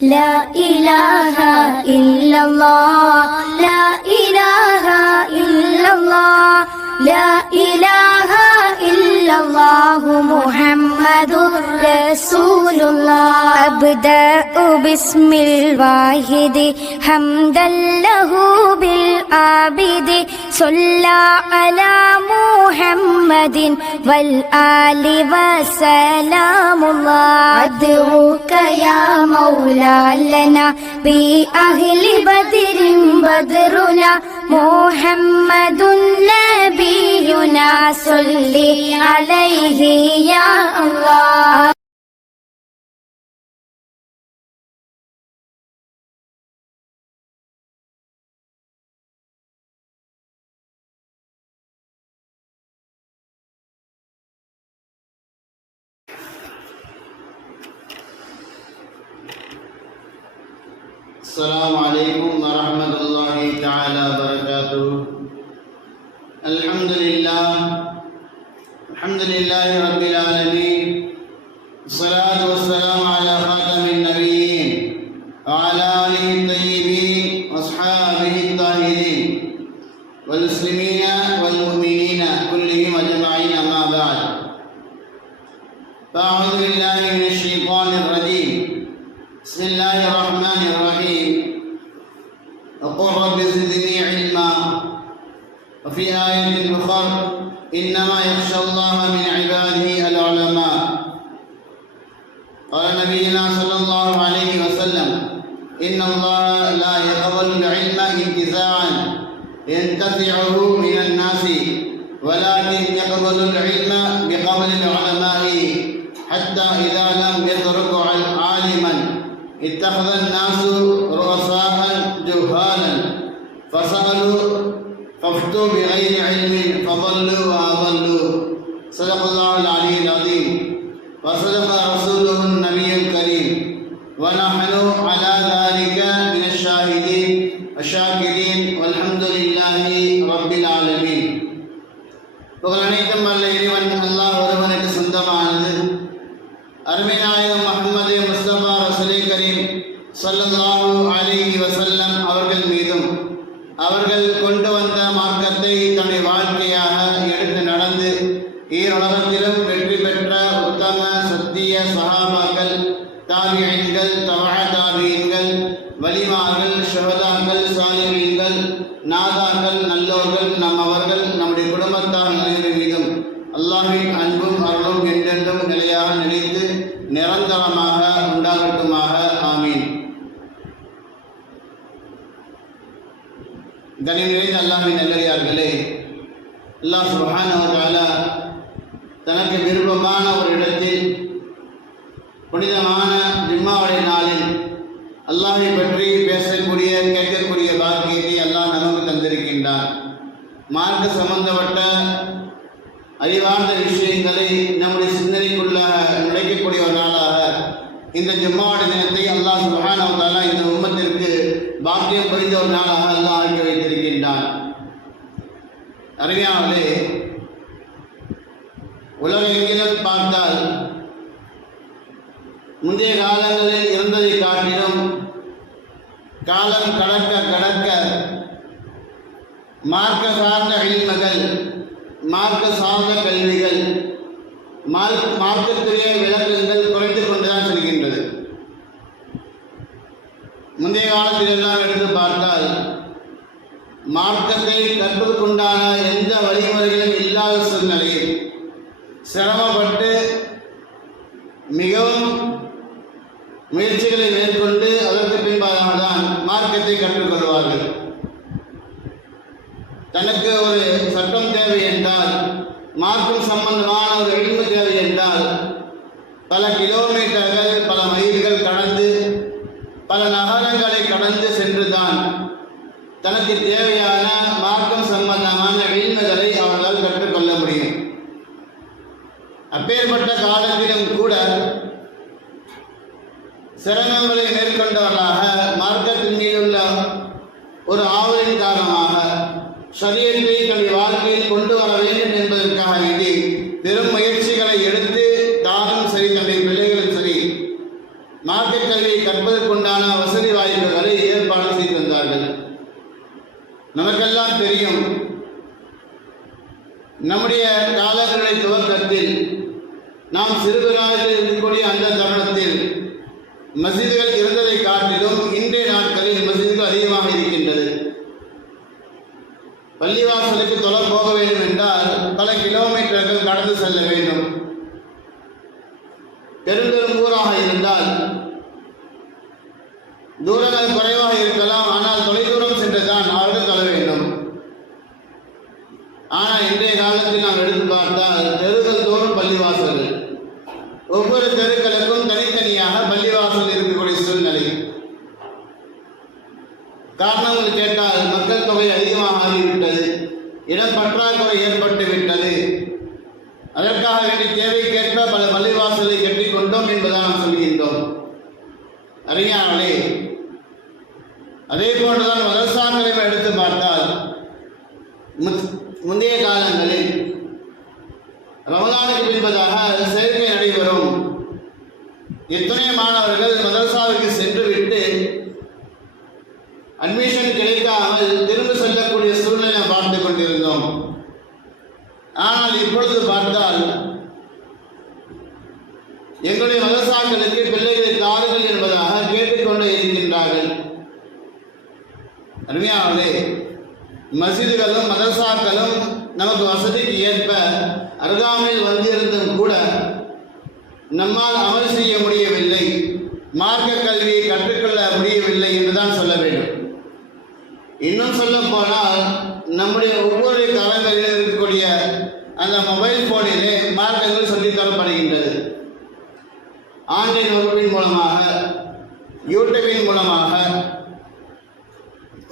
لا إله إلا الله لا إله إلا الله لا إله إلا الله محمد رسول الله أبدأ باسم الواحد حمدا له بالعابد صلى على محمد والآل وسلام الله أدعوك يا مولا لنا بأهل بدر بدرنا محمد نبينا صل عليه يا الله. السلام عليكم ورحمة الله تعالى وبركاته. الحمد لله رب العالمين، الصلاة والسلام على خاتم النبيين وعلى آله الطيبين وأصحابه الطاهرين والمسلمين والمؤمنين كلهم أجمعين، أما بعد، فأعوذ بالله من الشيطان الرجيم. بسم الله الرحمن الرحيم. وقل رب زدني علما. وفي آية أخرى إنما يخشى الله من عباده العلماء. قال نبينا صلى الله عليه وسلم: إن الله لا يقبل العلم انتزاعا ينتزعه من الناس، ولكن يقبل العلم بقبل العلماء، حتى إذا لم يترك عالما اتخذ الناس رؤساء جهالا فسألوا فافتوا بغير علم فضلوا وأضلوا. صدق الله العلي العظيم وصدق رسوله النبي الكريم، ونحن على ذلك من الشاهدين الشاكرين والحمد لله رب العالمين. புகழனைத்தும் அல்ல இறைவன் அல்லாஹ் ஒருவனுக்கு சொந்தமானது. அருமைநாயகம் முஹம்மது முஸ்தபா ரசூலே கரீம் ஸல்லல்லாஹு அலைஹி வஸல்லம் அவர்கள் மீதும் அவர்கள் கொண்டு வந்த மார்க்கத்தை தன்னுடைய வாழ்க்கையாக எடுத்து நடந்து ஈருலகத்திலும் வெற்றி பெற்ற உத்தம சத்திய சஹாபாக்கள், தாபிஈன்கள், தபஅ தாபிஈன்கள், வலிமார்கள், ஷுஹதாக்கள், சாலிஹீன்கள், நாதாக்கள், நல்லோர்கள், நம்மவர்கள், நம்முடைய குடும்பத்தார் அனைவரின் மீதும் அல்லாஹ்வின் அன்பும் அருளும் என்றென்றும் நிலையாக நிலைத்து நிரந்தரமாக உண்டாகட்டுமாக. ஆமீன். கண்ணியம் நிறைந்த அல்லாஹ்வின் நல்லடியார்களே, அல்லாஹ் சுப்ஹானஹு வ தஆலா தனக்கு விருப்பமான ஒரு இடத்தில் புனிதமான ஜும்மாவுடைய நாளில் அல்லாஹை பற்றி பேசக்கூடிய கேட்கக்கூடிய பாக்கியத்தை அல்லாஹ் நமக்கு தந்திருக்கின்றார். மார்க்க சம்பந்தப்பட்ட அறிவார்ந்த விஷயங்களை நம்முடைய சிந்தனைக்குள்ளாக நுழைக்கக்கூடிய ஒரு நாளாக இந்த ஜும்மாவுடைய தினத்தை அல்லாஹ் சுப்ஹானஹு வ தஆலா இந்த உம்மத்திற்கு பாக்கியம் புரிந்த ஒரு நாளாக அல்லாஹ் ஆக்கி வைத்திருக்கின்றான். அருமையானவர்களே, உலகெங்கிலும் பார்த்தால் முந்தைய காலங்களில் இருந்ததை காட்டிலும் காலம் கடக்க கடக்க மார்க்க சார்ந்த இல்முகள், மார்க்க சார்ந்த கல்விகள், மார்க்கத்துடைய விளக்கங்கள் குறைந்து கொண்டுதான் செல்கின்றது. முந்தைய காலத்தில் எல்லாம் எடுத்து பார்த்தால் மார்க்கத்தை கற்பதற்குண்டான எந்த வழிமுறைகளும் இல்லாத சூழ்நிலையில் சிரமப்பட்டு மிகவும் முயற்சிகளை மேற்கொண்டு அதற்கு பின்பாக தான் மார்க்கத்தை கற்றுக்கொள்வார்கள். தனக்கு ஒரு சட்டம் தேவை என்றால், மார்க்கம் சம்பந்தமான ஒரு இல்மு தேவை என்றால், பல கிலோமீட்டர்கள், பல மைல்கள் கடந்து, பல நகரங்களை கடந்து சென்றுதான் தனக்கு தேவையான மார்க்கம் சம்பந்தமான இல்முகளை அவர்களால் கற்றுக்கொள்ள முடியும். அப்பேற்பட்ட காலத்திலும் கூட சிரமங்களை மேற்கொண்டவர்களாக மார்க்கத்தின் மீதுள்ள ஒரு ஆவலின் காரணமாக ஷரியத்தை தன்னுடைய வாழ்க்கையில் கொண்டு வர வேண்டும் என்பதற்காக வேண்டி பெரும் முயற்சிகளை எடுத்து தானும் சரி, தன்னுடைய பிள்ளைகளும் சரி மார்க்க கல்வியை கற்பதற்குண்டான வசதி வாய்ப்புகளை ஏற்பாடு செய்து வந்தார்கள். நமக்கெல்லாம் தெரியும், நம்முடைய காலங்களை துவக்கத்தில் நாம் சிறுபிராயில் இருக்கக்கூடிய அந்த தருணத்தில் மஸ்ஜிதுகள் இருந்ததை காட்டிலும் இன்றைய நாட்களில் மஸ்ஜிதுகள் அதிகமாக இருக்கின்றது. பள்ளிவாசலுக்கு தொலை போக வேண்டும் என்றால் பல கிலோமீட்டர்கள் கடந்து செல்ல வேண்டும். பெரும்பெரும் ஊராக இருந்தால் தூரங்கள் குறைவாக இருக்கலாம், ஆனால் தொலைதூரம் சென்றுதான் அவர்கள் தொழ வேண்டும். ஆனால் இன்றைய காலத்தில் நாம் எடுத்து பார்த்தால் தெருக்கள் தோறும் பள்ளிவாசல்கள், ஒவ்வொரு தெருக்களுக்கும் தனித்தனியாக பள்ளிவாசல் இருக்கக்கூடிய சூழ்நிலை. காரணங்கள் கேட்டால் மக்கள் தொகை அதிகமாக ஆகிவிட்டது, இடம் பற்றாக்குறை ஏற்பட்டு விட்டது. அதற்காக வேண்டிய தேவைக்கேற்ப பல பள்ளிவாசலை கட்டிக்கொண்டோம் என்பதாக நாம் சொல்கின்றோம். அறிஞர்களே, அதே போன்றுதான் மதரசாக்களை எடுத்து பார்த்தால் முந்தைய காலங்களில் ரமலானுக்கு பின்பதாக சேர்க்கை நடைபெறும். எத்தனை மாணவர்கள் மதரசாவுக்கு சென்று விட்டு அட்மிஷன் கிடைக்காமல் திரும்ப செல்லக்கூடிய சூழ்நிலை பார்த்து கொண்டிருந்தோம். ஆனால் இப்பொழுது பார்த்தால் எங்களுடைய மதரசாக்களுக்கு பிள்ளைகளை தாருங்கள் என்பதாக கேட்டுக்கொண்டே இருக்கின்றார்கள். அருமையானவர்களே, மஸ்ஜிதுகளும் மதரசாக்களும் நமக்கு வசதிக்கு ஏற்ப அருகாமையில் வந்திருந்தும் கூட நம்மால் அமல் செய்ய முடியவில்லை, மார்க்க கல்வியை கற்றுக்கொள்ள முடியவில்லை என்றுதான் சொல்ல வேண்டும். இன்னும் சொல்ல போனால் நம்முடைய ஒவ்வொரு கரங்களில் இருக்கக்கூடிய அந்த மொபைல் போனிலே மார்க்கங்கள் சொல்லித்தரப்படுகின்றது. ஆன்லைன் வகுப்பின் மூலமாக, யூடியூபின் மூலமாக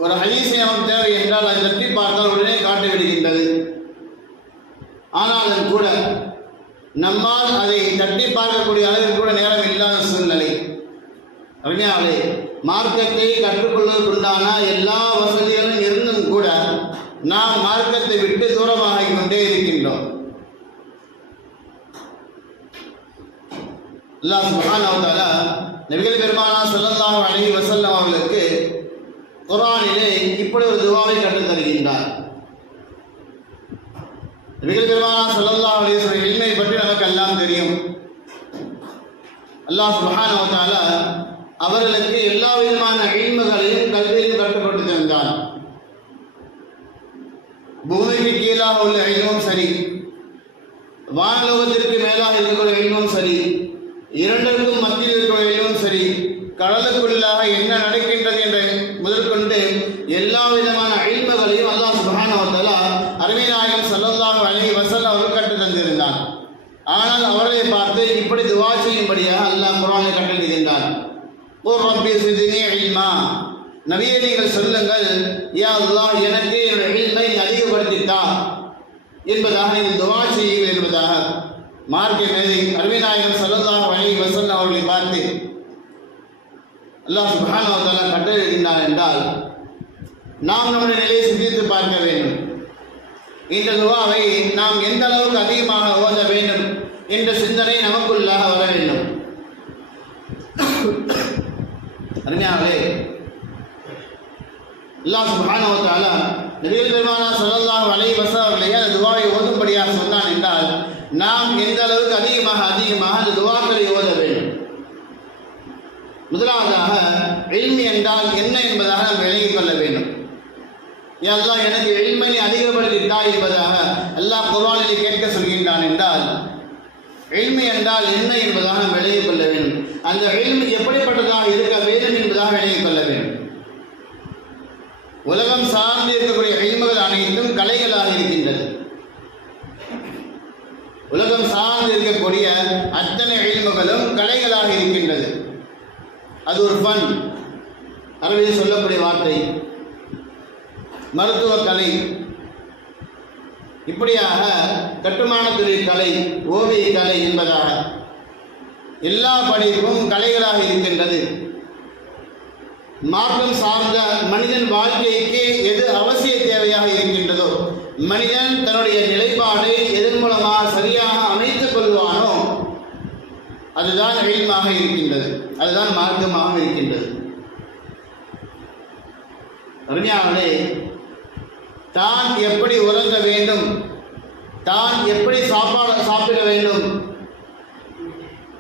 ஒரு ஹதீஸை நமக்கு தேவை என்றால் அதை தட்டி பார்த்தால் உடனே காட்டிவிடுகின்றது. ஆனாலும் கூட நம்மால் அதை தட்டி பார்க்கக்கூடிய அளவிற்கு கூட நேரம் இல்லாத சூழ்நிலை. அறிஞர்களே, மார்க்கத்தை கற்றுக்கொள்வதற்குண்டான எல்லா வசதிகளும் இருந்தும் கூட நாம் மார்க்கத்தை விட்டு தூரமாகிக் கொண்டே இருக்கின்றோம். அல்லாஹ் சுப்ஹானஹு வ தஆலா நபிகள் பெருமானார் ஸல்லல்லாஹு அலைஹி வஸல்லம் அவர்களுக்கு குர்ஆனிலே இப்படி ஒரு துஆவை கற்றுத் தருகின்றார். நபிகள் பெருமானார் ஸல்லல்லாஹு அலைஹி வஸல்லம் இல்மை பற்றி நமக்கு எல்லாம் தெரியும். அல்லாஹ் சுப்ஹானஹு வ தஆலா அவர்களுக்கு எல்லா விதமான இல்முகளையும் கல்வியையும் கற்றுக் கொடுத்து தந்தார். பூமிக்கு கீழாக உள்ள இல்மும் சரி, வானலோகத்திற்கு மேலாக இருக்கக்கூடிய இல்மும் சரி, இரண்டிற்கும் மத்தியில் இருக்கக்கூடிய இல்மும் சரி, கடலுக்குள்ளாக என்ன நடக்கின்றது என்று முதற்கொண்டு எல்லா விதமான இல்முகளையும் அல்லாஹ் சுப்ஹானஹு வ தஆலா அருமை நாயகம் ஸல்லல்லாஹு அலைஹி வஸல்லம் அவர்கள் கற்றுத் தந்திருந்தார். ஆனால் அவர்களை பார்த்து இப்படி துஆ செய்யும்படியாக அல்லாஹ் குர்ஆனில் கட்டளையிடுகின்றார். ஓ ரப்பி ஸித்னி இல்மா, நபியே நீங்கள் சொல்லுங்கள், யா அல்லாஹ் எனக்கு என்னுடைய இல்மை அதிகப்படுத்தித்தா என்பதாக நீங்கள் துஆ செய்யுங்கள் என்பதாக மார்க்க மேதை அருமை நாயகம் ஸல்லல்லாஹு அலைஹி வஸல்லம் அவர்களை பார்த்து அல்லாஹ் சுப்ஹானஹு வ தஆலா கட்டளையிடுகின்றார் என்றால் நாம் நம்முடைய நிலையை சிந்தித்து பார்க்க வேண்டும். இந்த துஆவை நாம் எந்த அளவுக்கு அதிகமாக ஓத வேண்டும் என்ற சிந்தனை நமக்குள்ளாக வர வேண்டும். அருமையானவர்களே, அல்லாஹ் சுப்ஹானஹு வ தஆலா நபிகள் பெருமானார் ஸல்லல்லாஹு அலைஹி வஸல்லம் அவர்களை அந்த துஆவை ஓதும்படியாக சொன்னான் என்றால் நாம் எந்த அளவுக்கு அதிகமாக அந்த துஆக்களை ஓத வேண்டும். முதலாவதாக இல்மு என்றால் என்ன என்பதாக நாம் விளங்கிக் கொள்ள வேண்டும். யா அல்லாஹ் எனக்கு இல்மை அதிகப்படுத்தித்தா என்பதாக அல்லாஹ் குர்ஆனிலே கேட்க சொல்கின்றான் என்றால் இல்மு என்றால் என்ன என்பதாக நாம் விளங்கிக் கொள்ள வேண்டும். அந்த இல்மு எப்படிப்பட்டதாக இருக்க வேண்டும் என்பதாக விளங்கிக் கொள்ள வேண்டும். உலகம் சார்ந்து இருக்கக்கூடிய இல்முகள் அனைத்தும் கலைகளாக இருக்கின்றது. உலகம் சார்ந்து இருக்கக்கூடிய அத்தனை இல்முகளும் கலைகளாக இருக்கின்றது. அது ஒரு ஃபன், அரபியில் சொல்லக்கூடிய வார்த்தை, மருத்துவ கலை, இப்படியாக கட்டுமானத்துறை கலை, ஓவிய கலை என்பதாக எல்லா படிப்பும் கலைகளாக இருக்கின்றது. மார்க்கம் சார்ந்த மனிதன் வாழ்க்கைக்கு எது அவசிய தேவையாக இருக்கின்றதோ, மனிதன் தன்னுடைய நிலைப்பாடை எதன் மூலமாக சரியாக அமைத்துக் கொள்வானோ அதுதான் இல்மாக இருக்கின்றது. அதுதான் மார்க்கமாக இருக்கின்றது. அருமையானே, தான் எப்படி உறங்க வேண்டும், தான் எப்படி சாப்பிட வேண்டும்,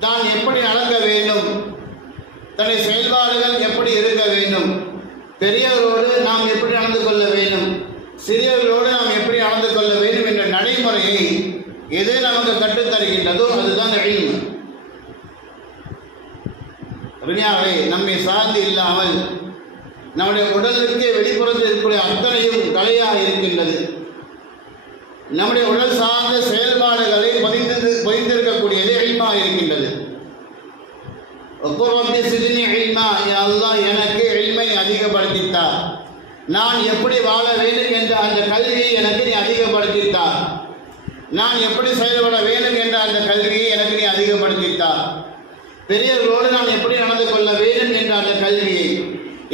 தான் எப்படி நடக்க வேண்டும், தன்னுடைய செயல்பாடுகள் எப்படி இருக்க வேண்டும், பெரியவரோடு நாம் எப்படி நடந்து கொள்ள வேண்டும், சிறியவர்களோடு நாம் எப்படி நடந்து கொள்ள வேண்டும் என்ற நடைமுறையை எது நமக்கு கற்றுத்தருகின்றதோ அதுதான் இல்ம். அருமையானே, நம்மை சார்ந்து இல்லாமல் நம்முடைய உடலுக்கு வெளிப்புறத்தில் இருக்கக்கூடிய அத்தனையும் கலையாக இருக்கின்றது. நம்முடைய உடல் சார்ந்த செயல்பாடுகளை பதிந்திருக்கக்கூடியது இல்மாக இருக்கின்றது. அல்லாஹ் எனக்கு இல்மை அதிகப்படுத்தித்தார், நான் எப்படி வாழ வேண்டும் என்ற அந்த கல்வியை எனக்கு நீ அதிகப்படுத்தித்தார், நான் எப்படி செயல்பட வேண்டும் என்ற அந்த கல்வியை எனக்கு நீ அதிகப்படுத்தித்தார், பெரியவர்களோடு நான் எப்படி நடந்து கொள்ள வேண்டும் என்ற அந்த கல்வியை,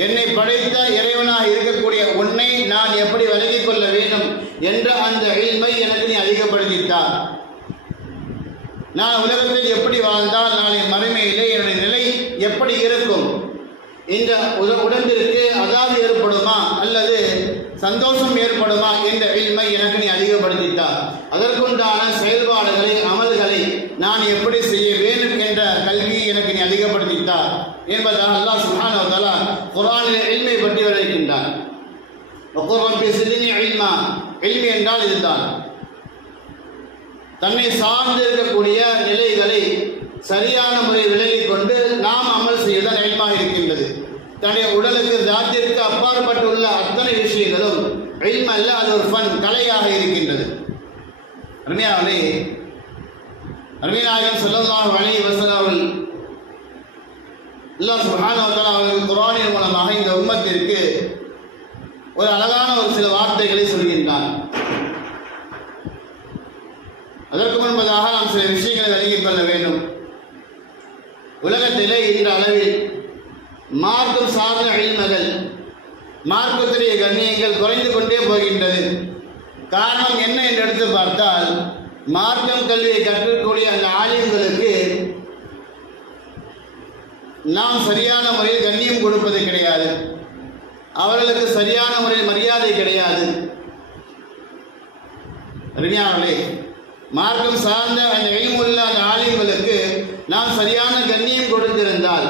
என்னை படைத்த இறைவனாக இருக்கக்கூடிய உன்னை நான் எப்படி விலகிக் கொள்ள வேண்டும் என்ற அந்த இல்மை எனக்கு நீ அதிகப்படுத்தித்தார். நான் உலகத்தில் எப்படி வாழ்ந்தால் நாளை மறுமையிலே என்னுடைய நிலை எப்படி இருக்கும், இந்த உடம்பிற்கு அதாவது ஏற்படுமா அல்லது சந்தோஷம் ஏற்படுமா என்ற இல்மை எனக்கு நீ அதிகப்படுத்தித்தார். அதற்குண்டான செயல்பாடுகளை அமல்களை நான் எப்படி செய்ய வேண்டும் என்ற கல்வியை எனக்கு நீ அதிகப்படுத்தித்தார் என்பதாக அல்லாஹ் சுப்ஹானஹு வ தஆலா குர்ஆனில் இல்மை பற்றி விளக்கின்றார். வகுர் ரப்பி ஸித்னி இல்மா, இல்மி என்றால் இதுதான். தன்னை சார்ந்து இருக்கக்கூடிய நிலைகளை சரியான முறையில் விலகிக் கொண்டு நாம் அமல் செய்வதுதான் இல்மாக இருக்கின்றது. தன்னுடைய உடலுக்கு தாத்திற்கு அப்பாற்பட்டுள்ள அத்தனை விஷயங்களும் இல்ம் அல்ல, அது ஒரு ஃபன், கலையாக இருக்கின்றது. அருமையானே, அருமைநாயகம் ஸல்லல்லாஹு அலைஹி வஸல்லம் அவர்கள் அல்லாஹ் சுப்ஹானஹு வ தஆலா அவர்கள் குர்ஆனின் மூலமாக இந்த உம்மத்திற்கு ஒரு அழகான ஒரு சில வார்த்தைகளை சொல்கின்றார். அதற்கு முன்பதாக நாம் சில விஷயங்களை விளங்கிக் கொள்ள வேண்டும். உலகத்திலே இந்த அளவில் மார்க்கம் சார்ந்த இல்மகள், மார்க்கத்துடைய கண்ணியங்கள் குறைந்து கொண்டே போகின்றது. காரணம் என்ன என்று எடுத்து பார்த்தால், மார்க்கம் கல்வியை கற்றுக்கூடிய அந்த ஆலிம்களுக்கு நாம் சரியான முறையில் கண்ணியம் கொடுப்பது கிடையாது, அவர்களுக்கு சரியான முறையில் மரியாதை கிடையாது. அருமையானவர்களே, மார்க்கம் சார்ந்த அந்த இல்முள்ள அந்த ஆலிம்களுக்கு நாம் சரியான கண்ணியம் கொடுத்திருந்தால்,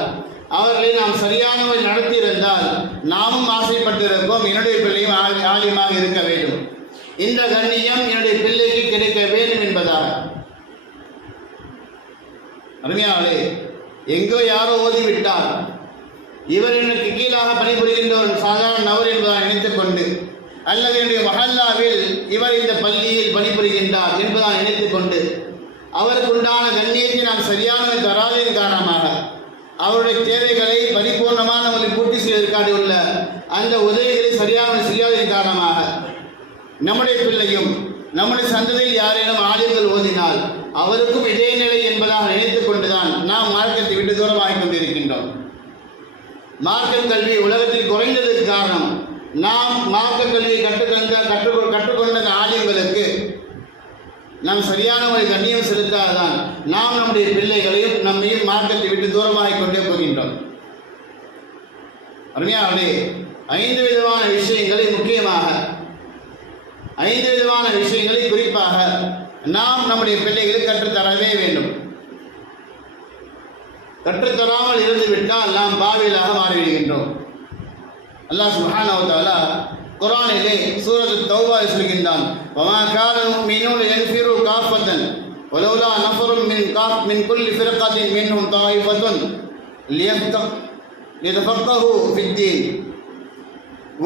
அவர்களை நாம் சரியான முறையில் நடத்தியிருந்தால், நாமும் ஆசைப்பட்டிருப்போம் என்னுடைய பிள்ளையும் ஆலிமாக இருக்க வேண்டும், இந்த கண்ணியம் என்னுடைய பிள்ளைக்கு கிடைக்க வேண்டும் என்பதாக. அருமையானவர்களே, எங்கோ யாரோ ஓதிவிட்டார், இவர் எனக்கு கீழாக பணிபுரிகின்ற ஒரு சாதாரண நபர் என்பதாக நினைத்துக் கொண்டு, அல்லது என்னுடைய மஹல்லாவில் இவர் இந்த பள்ளியில் பணிபுரிகின்றார் என்பதாக நினைத்துக் கொண்டு, அவருக்கு உண்டான கண்ணியத்தை நாம் சரியான தராதின் காரணமாக, அவருடைய தேவைகளை பரிபூர்ணமான முறையில் பூர்த்தி செய்வதற்காக உள்ள அந்த உதவிகளை சரியான செய்யாததின் காரணமாக நம்முடைய பிள்ளையும் நம்முடைய சந்ததியில் யாரேனும் ஆலிம்கள் ஓதினால் அவருக்கும் இதே நிலை என்பதாக நினைத்துக் கொண்டுதான் நாம் மார்க்கத்தை விட்டு தூரமாகிக் கொண்டிருக்கின்றோம். மார்க்க கல்வி உலகத்தில் குறைந்ததற்கு காரணம், நாம் மார்க்க கல்வியை கற்றுக்கொண்ட ஆலிம்களுக்கு நாம் சரியான ஒரு கண்ணியம் செலுத்தாதான் நாம் நம்முடைய பிள்ளைகளையும் நம்மையும் மார்க்கத்தை விட்டு தூரமாகிக் கொண்டே போகின்றோம். அருமையானே, 5 விதமான விஷயங்களை முக்கியமாக 5 விதமான விஷயங்களை குறிப்பாக நாம் நம்முடைய பிள்ளைகளுக்கு கற்றுத்தரவே வேண்டும். கற்றுத்தராமல் இருந்துவிட்டால் நாம் பாவிலாக மாறிவிடுகின்றோம். அல்லாஹ் சுப்ஹானஹு வ தஆலா குர்ஆனிலே சூரத் தௌபா சொல்கின்றான், வமா கான முஃமினூன யன்ஃபிரு காஃபத்தன் வலௌலா நஃபரும் மின் குல்லி ஃபிர்கத்தின் மின்ஹும் தாயிஃபத்துன் லியதஃபக்கஹு ஃபித்தீன்.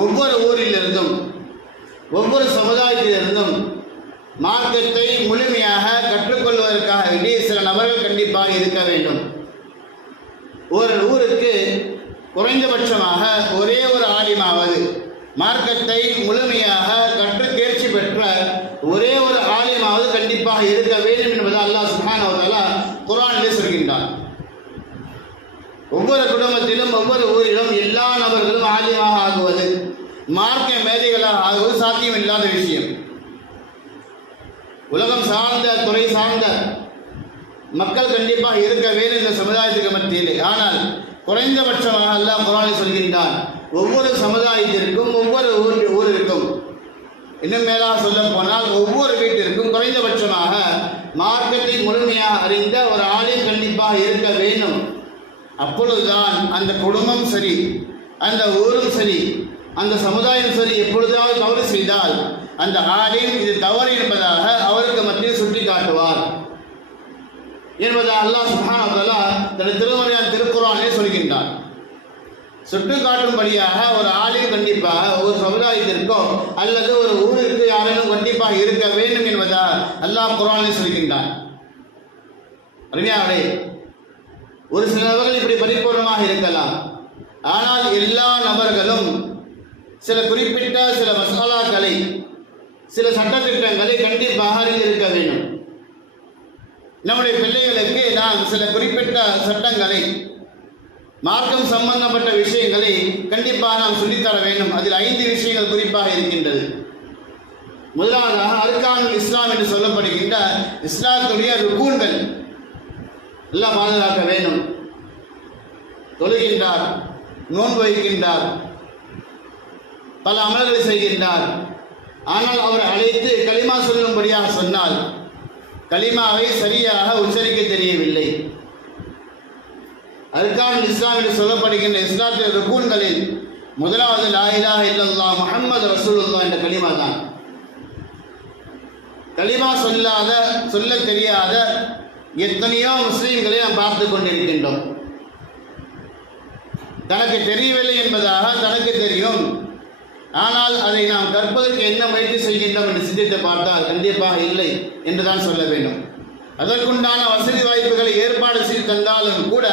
ஒவ்வொரு ஊரிலிருந்தும் ஒவ்வொரு சமுதாயத்திலிருந்தும் மார்க்கத்தை முழுமையாக கற்றுக்கொள்வதற்காக வேண்டிய சில நபர்கள் கண்டிப்பாக இருக்க வேண்டும். ஒரு ஊருக்கு குறைந்தபட்சமாக ஒரே ஒரு ஆலிமாவது, மார்க்கத்தை முழுமையாக கற்று தேர்ச்சி பெற்ற ஒரே ஒரு ஆலிமாவது கண்டிப்பாக இருக்க வேண்டும் என்பதை அல்லாஹ் சுப்ஹானஹு வ தஆலா குர்ஆனிலே சொல்கின்றான். ஒவ்வொரு குடும்பத்திலும் ஒவ்வொரு ஊரிலும் எல்லா நபர்களும் ஆலிமாக ஆகுவது, மார்க்க மேதைகளாக ஆகுவது சாத்தியமில்லாத விஷயம். உலகம் சார்ந்த துறை சார்ந்த மக்கள் கண்டிப்பாக இருக்க வேண்டும் இந்த சமுதாயத்துக்கு மத்தியிலே. ஆனால் குறைந்தபட்சமாக அல்லாஹ் குர்ஆனில் சொல்கின்றான், ஒவ்வொரு சமுதாயத்திற்கும் ஒவ்வொரு ஊரிற்கும், இன்னும் மேலாக சொல்ல போனால் ஒவ்வொரு வீட்டிற்கும் குறைந்தபட்சமாக மார்க்கத்தை முழுமையாக அறிந்த ஒரு ஆலிம் கண்டிப்பாக இருக்க வேண்டும். அப்பொழுதுதான் அந்த குடும்பம் சரி, அந்த ஊரும் சரி, அந்த சமுதாயம் சரி, எப்பொழுதாவது தவறு செய்தால் அந்த ஆலிம் இது தவறு என்பதாக அவருக்கு மத்தியில் சுட்டி காட்டுவார் என்பதாக அல்லாஹ் சுப்ஹானஹு வ தஆலா தனது திருமறையான திருக்குர்ஆனிலே சொல்கின்றார். சுட்டு காட்டும்படியாக ஒரு ஆலிம் கண்டிப்பாக ஒரு சமுதாயத்திற்கோ அல்லது ஒரு ஊருக்கு யாரேனும் கண்டிப்பாக இருக்க வேண்டும் என்பதாக அல்லாஹ் குர்ஆனில் சொல்கின்றான். அருமையானவர்களே, ஒரு சில நபர்கள் இப்படி பரிபூர்ணமாக இருக்கலாம். ஆனால் எல்லா நபர்களும் சில குறிப்பிட்ட சில மசாலாக்களை, சில சட்டத்திட்டங்களை கண்டிப்பாக அறிந்திருக்க வேண்டும். நம்முடைய பிள்ளைகளுக்கு நாம் சில குறிப்பிட்ட சட்டங்களை, மார்க்கம் சம்பந்தப்பட்ட விஷயங்களை கண்டிப்பாக நாம் சொல்லித்தர வேண்டும். அதில் 5 விஷயங்கள் குறிப்பாக இருக்கின்றது. முதலாவதாக அர்கானுல் இஸ்லாம் என்று சொல்லப்படுகின்ற இஸ்லாத்துடைய ருக்கூன்கள் எல்லாம் பாதுகாக்க வேண்டும். தொழுகின்றார், நோன்பு வைக்கின்றார், பல அமல்களை செய்கின்றார். ஆனால் அவர் அழைத்து கலிமா சொல்லும்படியாக சொன்னால் கலிமாவை சரியாக உச்சரிக்க தெரியவில்லை. அர்கானுல் இஸ்லாம் என்று சொல்லப்படுகின்ற இஸ்லாத்திய ருக்கூன்களில் முதலாவது லா இலாஹ இல்லல்லாஹ் முஹம்மது ரசூலுல்லாஹ் என்ற கலிமா தான். கலிமா சொல்ல தெரியாத எத்தனையோ முஸ்லீம்களை நாம் பார்த்து கொண்டிருக்கின்றோம். தனக்கு தெரியவில்லை என்பதாக தனக்கு தெரியும், ஆனால் அதை நாம் கற்பதற்கு என்ன முயற்சி செய்கின்றோம் என்று சிந்தித்து பார்த்தால் கண்டிப்பாக இல்லை என்றுதான் சொல்ல வேண்டும். அதற்குண்டான வசதி வாய்ப்புகளை ஏற்பாடு செய்து தந்தாலும் கூட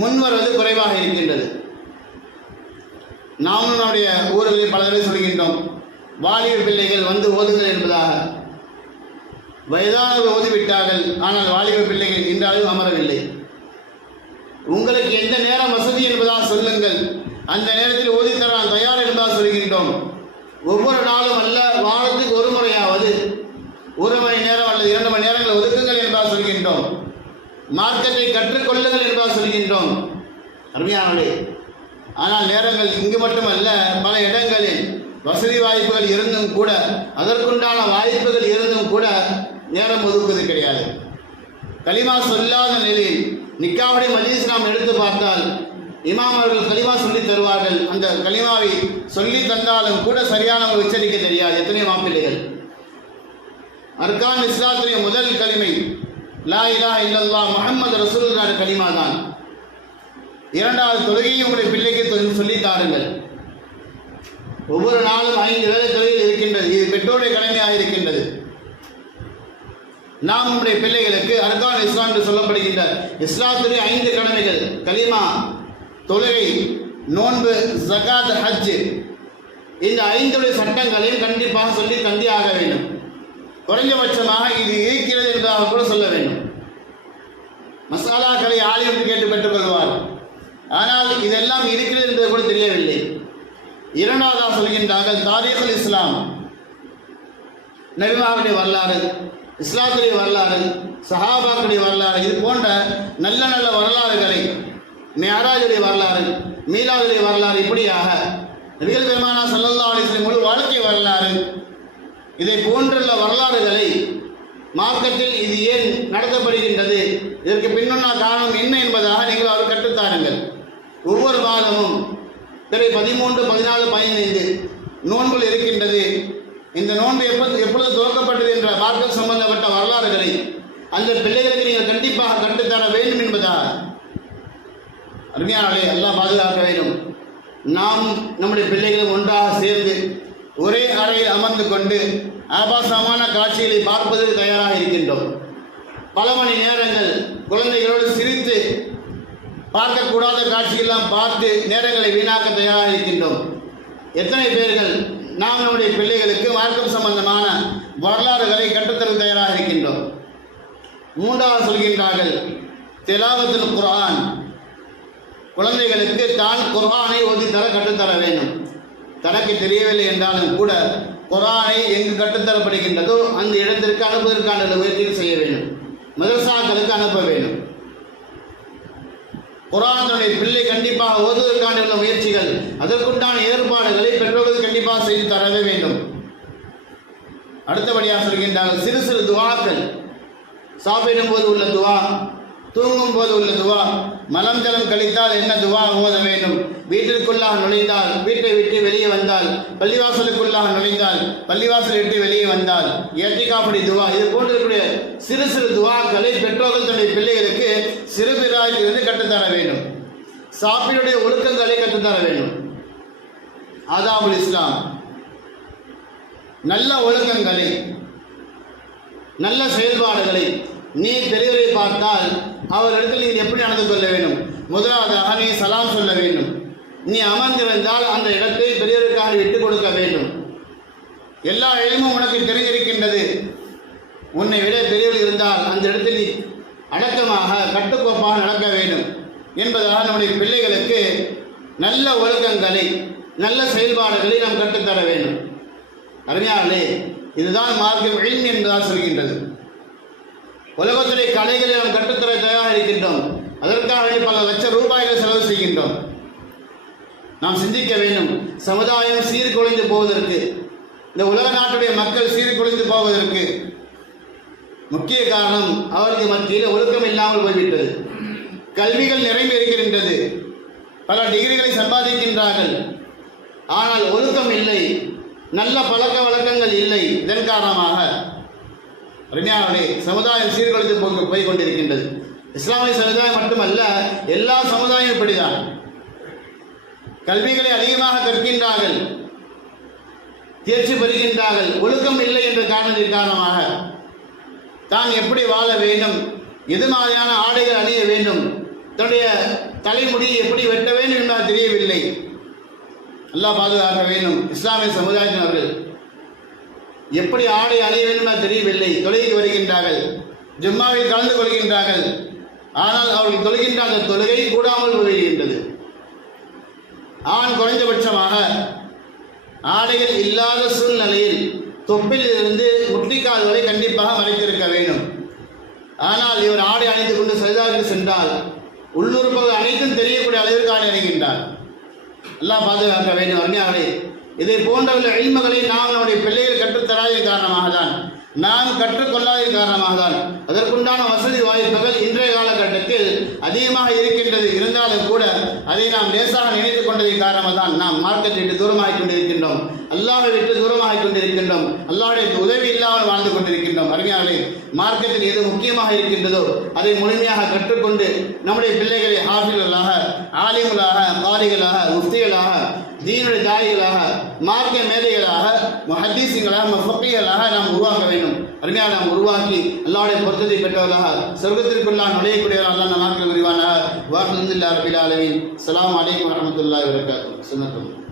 முன்வருவது குறைவாக இருக்கின்றது. நாமும் நம்முடைய ஊர்களில் பல தடவை சொல்கின்றோம், வாலிப பிள்ளைகள் வந்து ஓதுங்கள் என்பதாக. வயதானவர் ஓதிவிட்டார்கள், ஆனால் வாலிப பிள்ளைகள் இன்றாலும் அமரவில்லை. உங்களுக்கு எந்த நேரம் வசதி என்பதாக சொல்லுங்கள், அந்த நேரத்தில் ஓதித்தர நான் தயார் என்பதாக சொல்கின்றோம். ஒவ்வொரு நாளும் அல்ல, வாரத்துக்கு ஒரு முறையாவது 1 மணி நேரம் அல்லது 2 மணி நேரங்கள் ஒதுக்குங்கள் என்பதாக சொல்கின்றோம். மார்க்கத்தை கற்றுக்கொள்ளுங்கள் என்பதாக சொல்கின்றோம். அருமையானவர்களே, ஆனால் நேரங்கள் இங்கு மட்டுமல்ல, பல இடங்களில் வசதி வாய்ப்புகள் இருந்தும் கூட, அதற்குண்டான வாய்ப்புகள் இருந்தும் கூட நேரம் ஒதுக்குவது கிடையாது. கலிமா சொல்லாத நிலையில் நிக்காவுடைய மஜ்லிஸ் நாம் எடுத்து பார்த்தால் இமாம் அவர்கள் கலிமா சொல்லி தருவார்கள். அந்த கலிமாவை சொல்லி தந்தாலும் கூட சரியான உச்சரிக்க தெரியாது எத்தனையோ மாப்பிள்ளைகள். அர்கான் இஸ்லாத்துடைய முதல் கலிமை லா இலாஹ இல்லல்லாஹ் முஹம்மது ரசூலுல்லாஹ் கலிமா தான். இரண்டாவது தொழுகையை உங்களுடைய பிள்ளைக்கு சொல்லி தாருங்கள். ஒவ்வொரு நாளும் 5 வேளை தொழுகை இருக்கின்றது. இது பெற்றோருடைய கடமையாக இருக்கின்றது. நாம் நம்முடைய பிள்ளைகளுக்கு அர்கான் இஸ்லாம் என்று சொல்லப்படுகின்ற இஸ்லாத்துடைய 5 கடமைகள், கலிமா, தொழுகை, நோன்பு, ஜகாத், ஹஜ், இந்த 5 சட்டங்களையும் கண்டிப்பாக சொல்லி தந்தி ஆக வேண்டும். குறைஞ்சபட்சமாக இது இருக்கிறது என்பதாக கூட சொல்ல வேண்டும். மசாலாக்களை ஆலிம் கேட்டு பெற்றுக்கொள்வார், ஆனால் இதெல்லாம் இருக்கிறது என்பது கூட தெரியவில்லை. இரண்டாவதாக சொல்கின்றார்கள் தாரீகுல் இஸ்லாம், நபிமாவுடைய வரலாறு, இஸ்லாத்துடைய வரலாறு, சஹாபாக்களுடைய வரலாறு, இது போன்ற நல்ல நல்ல வரலாறுகளை, மிஅராஜுடைய வரலாறு, மீலாதுடைய வரலாறு, இப்படியாக நபிகள் பெருமானா ஸல்லல்லாஹு அலைஹி வஸல்லம் முழு வாழ்க்கை வரலாறு, இதை போன்றுள்ள வரலாறுகளை மார்க்கத்தில் இது ஏன் நடத்தப்படுகின்றது, இதற்கு பின்னுள்ள காரணம் என்ன என்பதாக நீங்கள் அவர் கற்றுத்தாருங்கள். ஒவ்வொரு மாதமும் 13, 14, 15 நோன்புகள் இருக்கின்றது. இந்த நோன்பு எப்பொழுது துவக்கப்பட்டது என்ற மார்க்கம் சம்பந்தப்பட்ட வரலாறுகளை அந்த பிள்ளைகளுக்கு நீங்கள் கண்டிப்பாக கற்றுத்தர வேண்டும் என்பதாக. அருமையானவர்களே, அல்லாஹ் பாதுகாக்க வேண்டும். நாம் நம்முடைய பிள்ளைகளும் ஒன்றாக சேர்ந்து ஒரே அறையில் அமர்ந்து கொண்டு ஆபாசமான காட்சிகளை பார்ப்பதற்கு தயாராக இருக்கின்றோம். பல மணி நேரங்கள் குழந்தைகளோடு சிரித்து பார்க்கக்கூடாத காட்சியெல்லாம் பார்த்து நேரங்களை வீணாக்க தயாராக இருக்கின்றோம். எத்தனை பேர்கள் நாம் நம்முடைய பிள்ளைகளுக்கு மார்க்கம் சம்பந்தமான வரலாறுகளை கற்றுத்தர தயாராக இருக்கின்றோம். மூன்றாவது சொல்கின்றார்கள் திலாவத்துல் குர்ஆன், குழந்தைகளுக்கு தான் குர்ஆனை ஓதித்தர கற்றுத்தர வேண்டும். தனக்கு தெரியவில்லை என்றாலும் கூட குர்ஆனை எங்கு கற்றுத்தரப்படுகின்றதோ அந்த இடத்திற்கு அனுப்புவதற்கான முயற்சியில் செய்ய வேண்டும். மதரசாக்களுக்கு அனுப்ப வேண்டும். குர்ஆனுடைய பிள்ளை கண்டிப்பாக ஓதுவதற்கான உள்ள முயற்சிகள், அதற்குண்டான ஏற்பாடுகளை பெற்றோர்கள் கண்டிப்பாக செய்து தரவே வேண்டும். அடுத்தபடியாக சொல்கின்றார்கள், சிறு சிறு துவாக்கள், சாப்பிடும் போது உள்ள துவா, தூங்கும் போது உள்ள துவா, மலம் ஜலம் கழித்தால் என்ன துவா ஓத வேண்டும், வீட்டிற்குள்ளாக நுழைந்தால், வீட்டை விட்டு வெளியே வந்தால், பள்ளிவாசலுக்குள்ளாக நுழைந்தால், பள்ளிவாசலை விட்டு வெளியே வந்தால் ஏத்திகாஃபுடைய துவா, இது போன்ற சிறு சிறு துவாக்களை பெற்றோர்கள் தன்னுடைய பிள்ளைகளுக்கு சிறு பிராயிலிருந்து கற்றுத்தர வேண்டும். சாப்பிடுடைய ஒழுக்கங்களை கற்றுத்தர வேண்டும். ஆதாபுல் இஸ்லாம், நல்ல ஒழுக்கங்களை, நல்ல செயல்பாடுகளை. நீ பெரியவரை பார்த்தால் அவரிடத்தில் நீ எப்படி நடந்து கொள்ள வேண்டும்? முதலாவதாக நீ சலாம் சொல்ல வேண்டும். நீ அமர்ந்திருந்தால் அந்த இடத்தை பெரியவருக்காக விட்டுக் கொடுக்க வேண்டும். எல்லா இல்மும் உனக்கு தெரிஞ்சிருக்கின்றது, உன்னை விட பெரியவர் இருந்தால் அந்த இடத்தில் நீ அடக்கமாக கட்டுக்கோப்பாக நடக்க வேண்டும் என்பதாக நம்முடைய பிள்ளைகளுக்கு நல்ல ஒழுக்கங்களை, நல்ல செயல்பாடுகளை நாம் கற்றுத்தர வேண்டும். அருமையானே, இதுதான் மார்க்கம் இல்ம் என்பதாக சொல்கின்றது. உலகத்துடைய கலைகளை நாம் கற்றுத்தர தயாராக இருக்கின்றோம். அதற்காக பல லட்சம் ரூபாய்கள் செலவு செய்கின்றோம். நாம் சிந்திக்க வேண்டும். சமுதாயம் சீர்குலைந்து போவதற்கு, இந்த உலக நாட்டுடைய மக்கள் சீர்குலைந்து போவதற்கு முக்கிய காரணம் அவருக்கு மத்தியில் ஒழுக்கம் இல்லாமல் போய்விட்டது. கல்விகள் நிரம்பி இருக்கின்றது, பல டிகிரிகளை சம்பாதிக்கின்றார்கள், ஆனால் ஒழுக்கம் இல்லை, நல்ல பழக்க வழக்கங்கள் இல்லை. இதன் காரணமாக அருமையானவர்களே, சமுதாயம் சீர்குலைந்து போய் கொண்டிருக்கின்றது. இஸ்லாமிய சமுதாயம் மட்டுமல்ல, எல்லா சமுதாயம் இப்படிதான். கல்விகளை அதிகமாக கற்கின்றார்கள், தேர்ச்சி பெறுகின்றார்கள், ஒழுக்கம் இல்லை என்ற காரணத்தின் காரணமாக தான் எப்படி வாழ வேண்டும், எது மாதிரியான ஆடைகள் அணிய வேண்டும், தன்னுடைய தலைமுடியை எப்படி வெட்ட வேண்டும் என்பது தெரியவில்லை. அல்லாஹ் பாதுகாக்க வேண்டும். இஸ்லாமிய சமுதாயத்தினர்கள் எப்படி ஆடை அணிய வேண்டும் என்று தெரியவில்லை. தொழுகைக்கு வருகின்றார்கள், ஜும்மாவில் கலந்து கொள்கின்றார்கள், ஆனால் அவர்கள் தொழுகின்ற அந்த தொழுகை கூடாமல் போய்கின்றது. ஆண் குறைந்தபட்சமாக ஆடைகள் இல்லாத சூழ்நிலையில் தொப்பில் இருந்து முட்டிக்கால் வரை கண்டிப்பாக மறைத்திருக்க வேண்டும். ஆனால் இவர் ஆடை அணிந்து கொண்டு சஜிதாவுக்கு சென்றால் உள்ளுறுப்புகள் அனைத்தும் தெரியக்கூடிய அளவிற்கு ஆடை அணிகின்றார். அல்லாஹ் பாதுகாக்க வேண்டும். அருமையானவர்களே, இதை போன்ற இல்முகளை நாம் நம்முடைய பிள்ளைகள் கற்றுத்தராத காரணமாக தான், நாம் கற்றுக்கொள்ளாத காரணமாக தான் அதற்குண்டான வசதி வாய்ப்புகள் இன்றைய காலகட்டத்தில் அதிகமாக இருக்கின்றது. இருந்தாலும் கூட அதை நாம் லேசாக நினைத்துக் கொண்டதின் காரணமாக தான் நாம் மார்க்கத்தை விட்டு தூரமாகிக் கொண்டிருக்கின்றோம், அல்லாஹை விட்டு தூரமாகிக் கொண்டிருக்கின்றோம், அல்லாஹுடைய உதவி இல்லாமல் வாழ்ந்து கொண்டிருக்கின்றோம். அருமையாளர்களே, மார்க்கத்தில் எது முக்கியமாக இருக்கின்றதோ அதை முழுமையாக கற்றுக்கொண்டு நம்முடைய பிள்ளைகளை ஹாஃபில்களாக, ஆலிம்களாக, காரிகளாக, முஃப்திகளாக, தீனுடைய தாயிகளாக, மார்க்க மேதைகளாக, முஹத்தீஸ்களாக, முஃபக்கீகளாக நாம் உருவாக்க வேண்டும். அருமையாக நாம் உருவாக்கி அல்லாஹ்வுடைய பொருத்தத்தை பெற்றவர்களாக சொர்க்கத்திற்குள்ளாக நுழையக்கூடியவர்கள் அல்லாஹ் நம் நாட்கள் விரிவானாக. வாஹ் அல்ஹம்துலில்லாஹி ரப்பில் ஆலமீன். அஸ்ஸலாமு அலைக்கும் வரஹ்மத்துல்லாஹி வபரகாத்துஹு. சுன்னத்துல்லாஹ்.